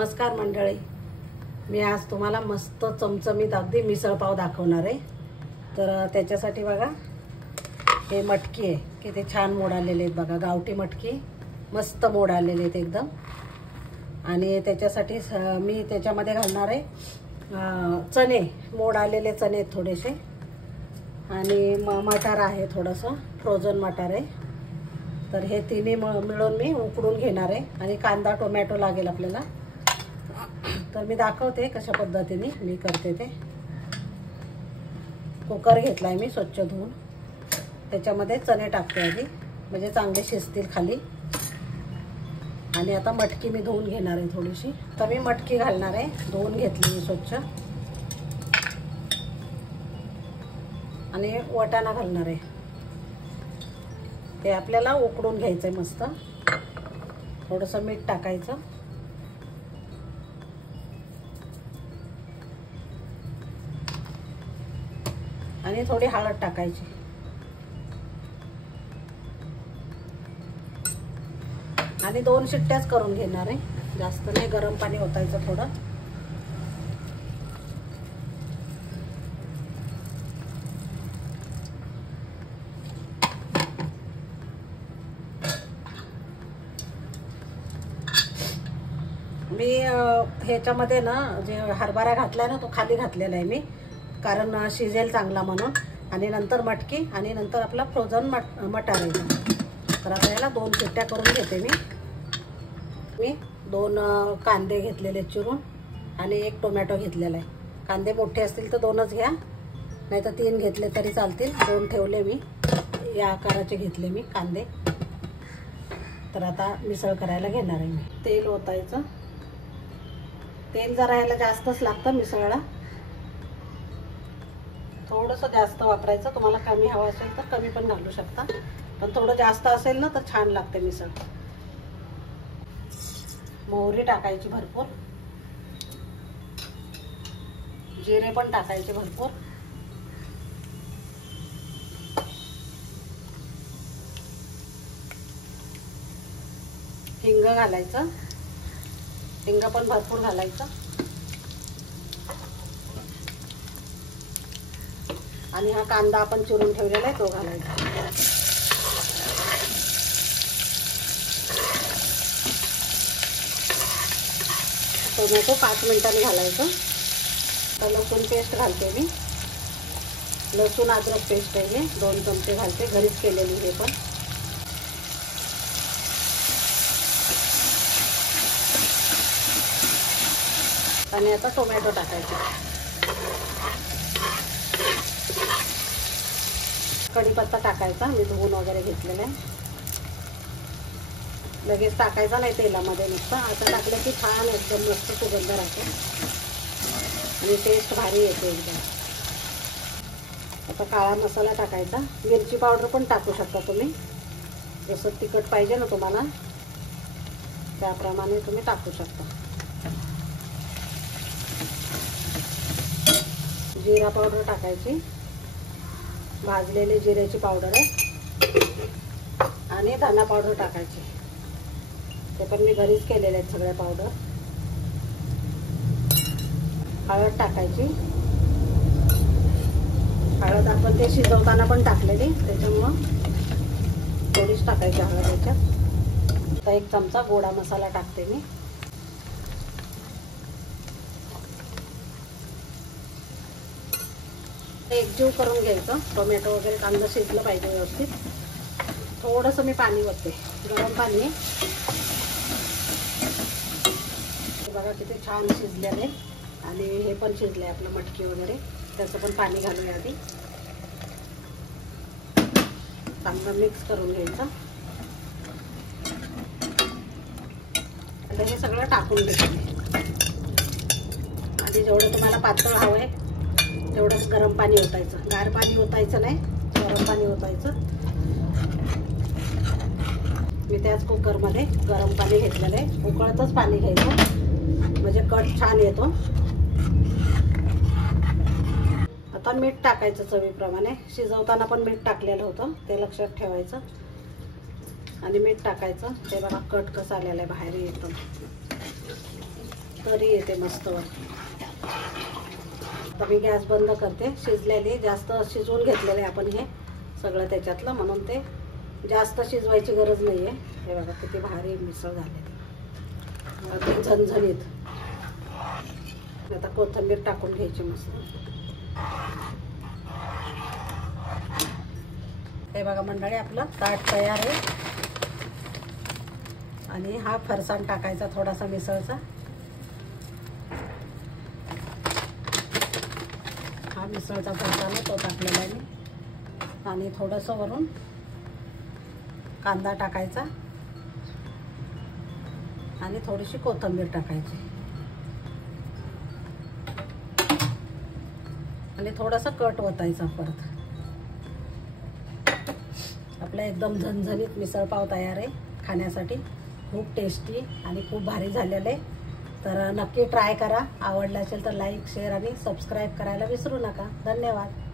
नमस्कार मंडळी, मी आज तुम्हाला मस्त चमचमीत अगदी मिसळ पाव दाखवणार आहे। तर त्याच्यासाठी बघा हे मटकी आहे की ते छान मोड आलेले आहेत बघा, गावठी मटकी मस्त मोड आलेले आहेत एकदम। आणि त्याच्यासाठी मी त्याच्यामध्ये घालणार आहे चणे, मोड आलेले चणे थोडेसे, आणि मटार आहे थोडंसं फ्रोझन मटार आहे। तर हे तिन्ही मिळून मी उकडून घेणार आहे, आणि कांदा टोमॅटो लागेल आपल्याला। तर मी दाखवते कशा पद्धतीने मी करते ते। कुकर घेतलाय मी स्वच्छ धुवून, त्याच्यामध्ये चणे टाकते आधी म्हणजे चांगले शिजतील खाली। आणि आता मटकी मी धुवून घेणार आहे थोडीशी। तर मी मटकी घालणार आहे, धुवून घेतली मी स्वच्छ, आणि वाटाणा घालणार आहे। ते आपल्याला उकडून घ्यायचंय मस्त। थोडंसं मीठ टाकायचं, आणि थोडी हळद टाकायची, आणि 2 शिट्ट्याच करून घेणार आहे, जास्त नाही। गरम पाणी ओतायचं थोडं। मी ह्याच्यामध्ये ना जे हरभरा घातलाय ना तो खाली घातलेला आहे मी, कारण शिजेल चांगला म्हणून। आणि नंतर मटकी, आणि नंतर आपला फ्रोझन मटार आहे। तर आता याला 2 शिट्ट्या करून घेते मी 2 कांदे घेतलेले चिरून, आणि 1 टोमॅटो घेतलेला आहे। कांदे मोठे असतील तर 2च घ्या, नाही तर 3 घेतले तरी चालतील। 2 ठेवले मी, या आकाराचे घेतले मी कांदे। तर आता मिसळ करायला घेणार आहे मी। तेल ओतायचं, तेल जरा याला जास्तच लागतं मिसळला, थोडंसं जास्त वापरायचं। तुम्हाला कमी हवं असेल तर कमी पण घालू शकता, पण थोडं जास्त असेल ना तर छान लागते मिसळ। मोहरी टाकायची भरपूर, जिरे पण टाकायचे भरपूर, हिंग घालायचं, हिंग पण भरपूर घालायचं, आणि हा कांदा आपण चिरून ठेवलेला आहे तो घालायचा। टोमॅटो 5 मिनिटांनी घालायचं। तर लसूण पेस्ट घालते मी, लसूण अद्रक पेस्ट आहे मी 2 चमचे घालते, घरीच केलेली हे पण। आणि आता टोमॅटो टाकायचा, कढीपत्ता टाकायचा, मी धुवून वगैरे घेतलेला आहे। लगेच टाकायचा नाही तेलामध्ये, नुसतं आता टाकलं की छान एकदम मस्त सुगंध राहतो, आणि टेस्ट भारी येते एकदम। आता काळा मसाला टाकायचा, मिरची पावडर पण टाकू शकता तुम्ही, जसं तिखट पाहिजे ना तुम्हाला त्याप्रमाणे तुम्ही टाकू शकता। जिरा पावडर टाकायची, भाजलेले जिऱ्याची पावडर आहे, आणि धना पावडर टाकायची, ते पण मी घरीच केलेले आहेत सगळे पावडर। हळद टाकायची, हळद आपण ते शिजवताना पण टाकलेली, त्याच्यामुळं थोडीच टाकायची हळद याच्यात। आता 1 चमचा गोडा मसाला टाकते मी। एकजीव करून घ्यायचं, टोमॅटो वगैरे कांदा शिजलं पाहिजे व्यवस्थित। थोडंसं मी पाणी ओतते, गरम पाणी। बघा किती छान शिजलेले, आणि हे पण शिजले आपलं मटकी वगैरे, त्याचं पण पाणी घालूया आधी। चांगलं मिक्स करून घ्यायचं, आता हे सगळं टाकून घ्यायचं। आणि जेवढं तुम्हाला पातळ हवंय तेवढंच गरम पाणी ओतायचं, गार पाणी ओतायचं नाही, गरम पाणी ओतायचं। मी त्याच कुकरमध्ये गरम पाणी घेतलेलं आहे, उकळतच पाणी घ्यायचं म्हणजे कट छान येतो। आता मीठ टाकायचं चवीप्रमाणे, शिजवताना पण मीठ टाकलेलं होतं ते लक्षात ठेवायचं। आणि मीठ टाकायचं, ते बघा कट कसं आलेलं आहे बाहेर एकदम। तरी येते मस्त वरती. आता मी गॅस बंद करते. शिजलेली जास्त शिजवून घेतलेलं आहे आपण हे सगळं त्याच्यातलं, म्हणून ते जास्त शिजवायची गरज नाही आहे. हे बघा किती भारी मिसळ झालेली, अगदी झणझणीत. आता कोथिंबीर टाकून घ्यायची मस्त. हे बघा मंडळी, आपलं ताट तयार आहे. आणि हा फरसाण टाकायचा थोडासा मिसळचा. हा मिसळचा फरसाण तो टाकलेला आहे मी. आणि थोडंसं वरून कांदा टाकायचा आणि थोडीशी कोथिंबीर टाकायची आणि थोडासा कट ओतायचा परत. आपला एकदम झणझणीत मिसळपाव तयार आहे खाण्यासाठी. खूप टेस्टी आणि खूप भारी झालेलं आहे. तर नक्की ट्राय करा. आवडलं असेल तर लाईक, शेअर आणि सबस्क्राईब करायला विसरू नका. धन्यवाद.